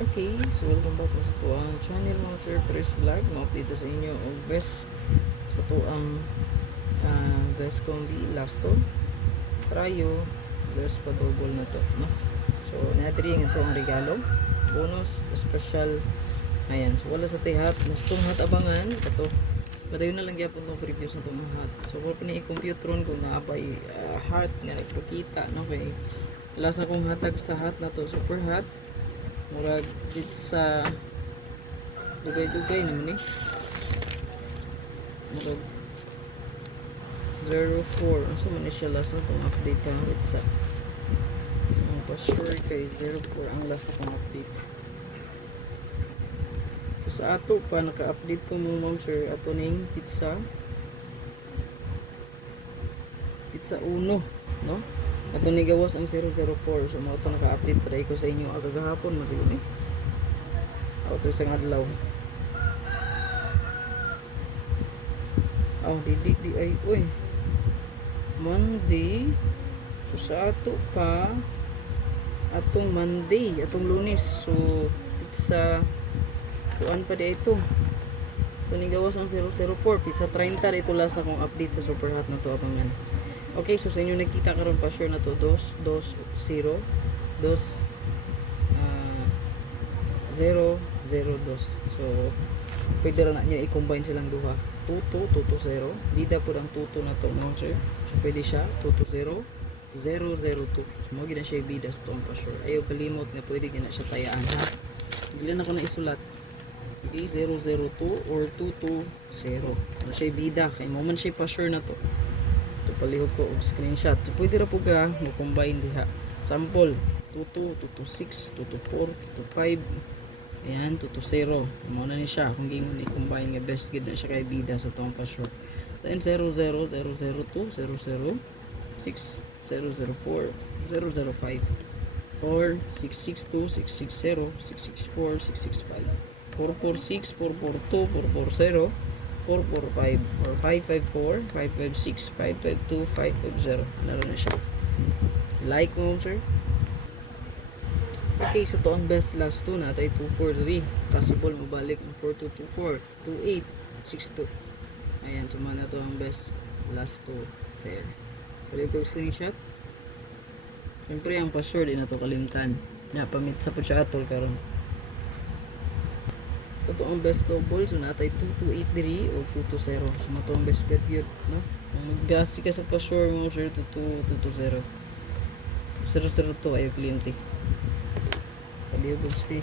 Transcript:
Okay, so welcome back po sa tuang channel mga Sir Chris Vlog. Ma-update sa inyo ang best sa tuang best combi lasto trayo best padobol na to, no? So natri nga to ang regalo bonus special. Ayan, so wala sa tihat gustong hat abangan kato padayon na lang gyapon tong previews na itong hat. So wala pa ni i-compute ron kung naabay hat nga nagpakita, no? Kay last na kong hatag sa hat na to, super hat murag sa dugay-dugay naman murag 04 so man siya last na itong update ha sa ang pa-sure kay 04 ang last na itong update. So sa ato pa naka-update ko mo ma'am sir ato ning pizza 1, no? Ato ni gawas ang 004. So mo ito naka-update pa ko sa inyo agagahapon mo siguro ni auto sa adlaw. Di ay uy Monday. So sa ato pa atong Monday atong Lunes, so pizza kuan pa di ito ni gawas ang 004 pizza 30 dito last akong update sa super hot na to abangan. Okay, so sa inyo nakita karon pa sure na to 220 So pwede ra na nyo i-combine silang duha 220 bida po ang 22 na to mo sir. So pwede siya 220 002. So mo gina siya bida sa tong pa sure. Ayaw kalimot na pwede gina siya tayaan ha. Dili na ko na isulat. Okay, 002 or 220. Ano siya bida kay mo man siya pa sure na to. Ito palihog ko og screenshot. So pwede ra po ka mo combine diha. Sample 22, 226, 224, 225. Ayan, 220. Mo na ni siya kung gingon i-combine nga best gid na siya kay bida sa tong pa sure. Then 00, 002, 006, 004, 005 or 662, 660, 664, 665, 446, 442, 440, 445 or 554, 556, 552, 550. Laro na siya. Like mo sir. Okay, so to ang best last 2 na tayo 243. Possible mabalik ang 4224, 2862. Ayan, tuma na to ang best last 2 pair. Pwede ko screenshot. Siyempre ang password din na to kalimtan. Napamit sa po siya atol karon. Ito ang best double. So natay 2283 o 220. So ito ang best bet yun, no? Kung magbasi ka sa password mo sir 220. 002 ayaw kliente. Pwede ko screenshot.